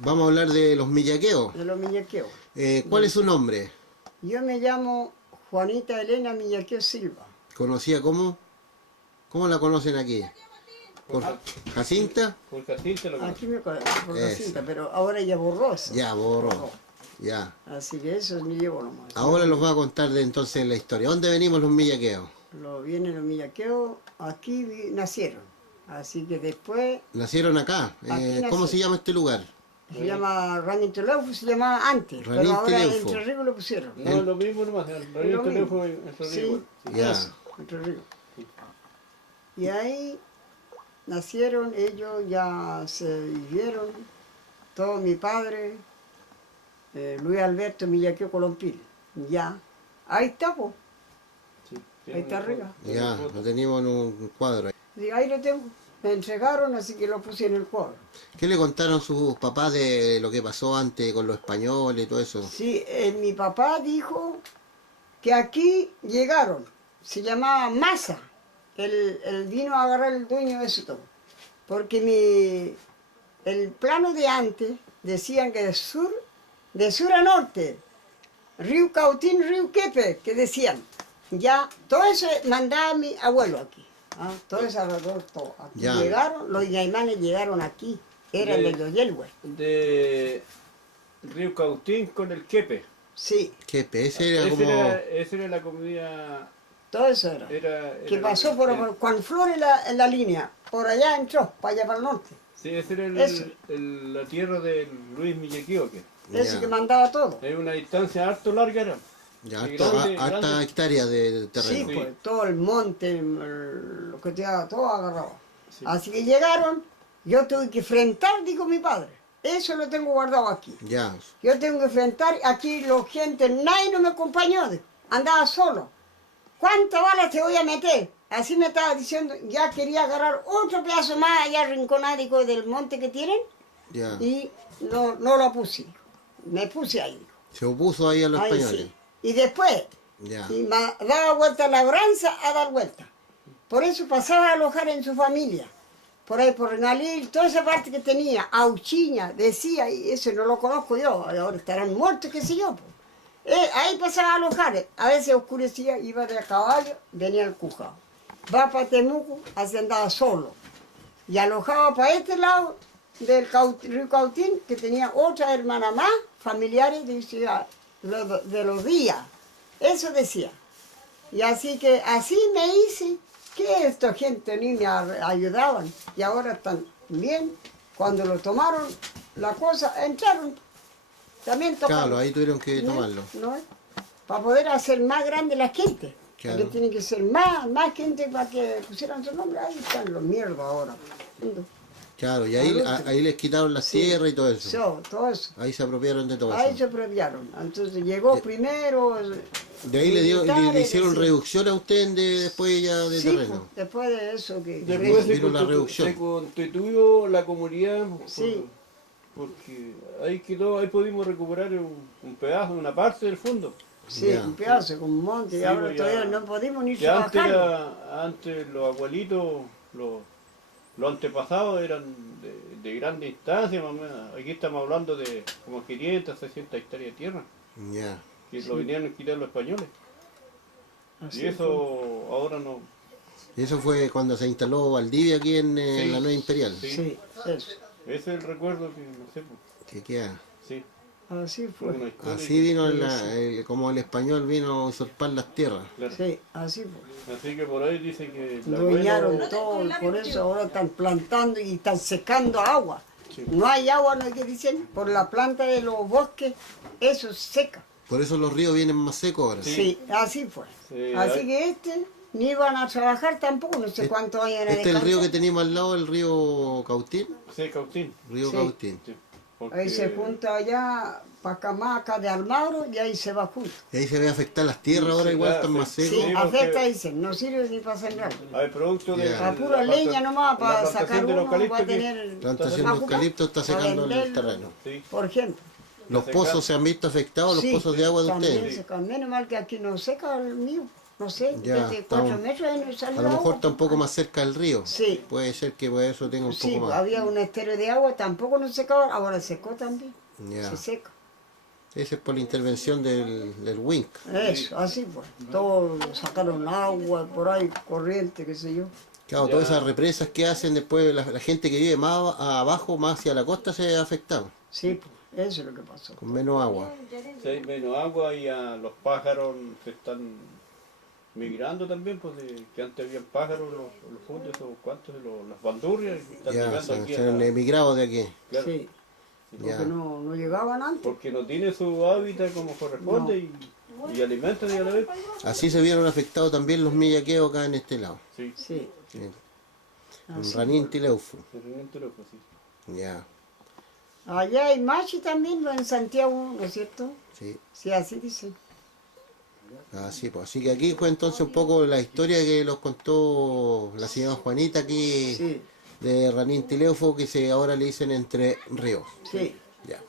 Vamos a hablar de los millaqueos. de los millaqueos. ¿Cuál es su nombre? Yo me llamo Juanita Elena Millaqueo Silva. ¿Conocida cómo? ¿Cómo la conocen aquí? ¿Por Jacinta? Por Jacinta lo Aquí me conocen por Eso. Jacinta, pero ahora ya borró eso. Ya, borró. Ya. Así que eso me llevo nomás. Ahora los va a contar de entonces la historia. ¿Dónde venimos los millaqueos? Vienen los millaqueos, aquí nacieron. Así que después Nacieron acá. Aquí ¿Cómo nació. se llama este lugar? se llama Ranintoleufu, se llamaba antes, pero ahora Ranintoleufu. Entre Ríos lo pusieron. No, lo mismo nomás, el lo Río mismo. Teléfono Entre Sí, Ríos. Ya. eso, Entre Ríos. Y ahí nacieron, ellos ya se vivieron, todo mi padre, Luis Alberto Millaqueo Colompil, ya, ahí está, po. Sí, Ahí está arriba. Ya, lo teníamos en un cuadro. Digo, ahí lo tengo, me entregaron, así que lo puse en el cuadro. ¿Qué le contaron sus papás de lo que pasó antes con los españoles y todo eso? Sí, mi papá dijo que aquí llegaron, se llamaba Masa, él vino a agarrar el dueño de eso todo, porque el plano de antes decían que de sur a norte, Río Cautín, Río Quepe, que decían, ya, todo eso mandaba mi abuelo aquí, ¿ah? Todo eso agarró todo. Aquí Ya. llegaron, los yaimanes llegaron aquí, eran de Yoyelhue, De Río Cautín con el Quepe. sí, Quepe, ese era como... Esa era la comunidad. todo eso era. Era Que pasó por Juan Flores en la línea, por allá entró, para allá para el norte. Sí, esa era Eso. la tierra de Luis Millaqueo. Que Ese Ya. que mandaba todo. es una distancia harto larga era. Ya, Sí, harta grande. hectárea de Sí, terreno. Sí. pues todo el monte, lo que te haga, todo agarrado. Sí. Así que llegaron, yo tuve que enfrentar, dijo mi padre. Eso lo tengo guardado aquí. Ya, Yo tengo que enfrentar, aquí la gente, nadie no me acompañó, dijo. Andaba solo. ¿Cuántas balas te voy a meter? Así me estaba diciendo, ya quería agarrar otro pedazo más allá rinconático del monte que tienen ya. y no lo puse. Dijo. Me puse ahí. Dijo. Se opuso ahí a los Ahí españoles. sí. Y después, Ya. y daba vuelta a la labranza a dar vuelta. Por eso pasaba a alojar en su familia. Por ahí, por Renalil, toda esa parte que tenía, Auchiña, decía, y eso no lo conozco yo, ahora estarán muertos, qué sé yo. Pues. Ahí pasaba a alojar, a veces oscurecía, iba de a caballo, venía el Cujao. Va para Temuco, así andaba solo. Y alojaba para este lado del Río Cautín, que tenía otra hermana más, familiares de los días. Eso decía. Y así que así me hice, que esta gente ni me ayudaban. Y ahora están bien. Cuando lo tomaron, la cosa, entraron. También tocaron. Claro, ahí tuvieron que tomarlo. ¿No? Para poder hacer más grande la gente. Claro. Porque tiene que ser más gente para que pusieran su nombre. Ahí están los mierdas ahora. Claro, y ahí les quitaron las Sí. tierras y todo eso. Todo eso. Ahí se apropiaron de todo Ahí eso. se apropiaron. Entonces llegó primero. De ahí le militares, hicieron sí. reducción a usted después ya de Sí, terreno. pues, después de eso que... Después Vino la reducción. se constituyó la comunidad Sí. porque ahí quedó, ahí pudimos recuperar un pedazo, una parte del fondo. Sí, Ya. un pedazo, con un monte, y Sí, ahora pues, todavía ya- no podemos ni Que antes, trabajar. antes los abuelitos, los antepasados eran de gran distancia, más o menos. Aquí estamos hablando de como 500, 600 hectáreas de tierra, Ya. que lo venían a quitar los españoles. Así Y eso ahora no. Y eso fue cuando se instaló Valdivia aquí en Sí. la Nueva Imperial. Sí. Sí, eso. Ese es el recuerdo que no sé. Pues, Que queda. sí, Así fue una fue. historia. Así vino, como el español vino a usurpar las tierras. Claro. Sí, así fue. Así que por ahí dicen que el Dueñaron abuelo- todo, y por eso ahora están plantando y están secando agua. Sí. No hay agua, no hay que dicen, por la planta de los bosques, eso seca. Por eso los ríos vienen más secos ahora. Sí. Sí, así fue. Sí, Así hay- que ni iban a trabajar tampoco, no sé cuántos años era Este es el río que tenemos al lado, el río Cautín. Sí, Cautín. Río Sí. Cautín. Sí, porque- Ahí se junta allá, Pacamaca de Almagro, y ahí se va junto. Y ahí se ve afectar las tierras ahora, Sí, igual claro, están más sí. secos. Sí, porque- afecta, dicen, no sirve ni para sembrar. Hay producto de. Ya. La pura leña nomás la para plantación sacar del uno eucalipto va a que- tener... Plantación para de eucalipto está para secando el venderlo, terreno. Sí. Por ejemplo. Los pozos se han visto afectados, los Sí, pozos de agua de también ustedes. seca. Menos mal que aquí no seca el mío. No sé, Ya, desde 4 estamos- metros ahí no salió A lo mejor agua. está un poco más cerca del río. Sí. Puede ser que por eso tenga un Sí, poco más. había un estero de agua, tampoco no secaba, ahora secó también. Ya. Se seca. Ese es por la intervención del WINC. Eso, así pues. Todos sacaron agua, por ahí, corriente, qué sé yo. Claro, Ya. todas esas represas que hacen después, la gente que vive más abajo, más hacia la costa, se ha afectado, Sí, pues, eso es lo que pasó. con menos agua. Si hay menos agua y a los pájaros se están migrando también, pues que antes habían pájaros, los fundes o cuantos, las bandurrias, y están Ya, llegando aquí se han emigrado de aquí. claro, Sí, porque Ya. no llegaban antes. porque no tiene su hábitat como corresponde y alimentan y a la vez. Así se vieron afectados también los millaqueos acá en este lado. Sí, Sí, En así. Ranín Tileufu. realmente loco, sí. Ya, Allá hay machi también, en Santiago, ¿no es cierto? sí. Sí, así dicen. Así, pues. Así que aquí fue entonces un poco la historia que nos contó la señora Juanita aquí Sí, de Ranín Tileufu, que ahora le dicen Entre Ríos. sí. Ya.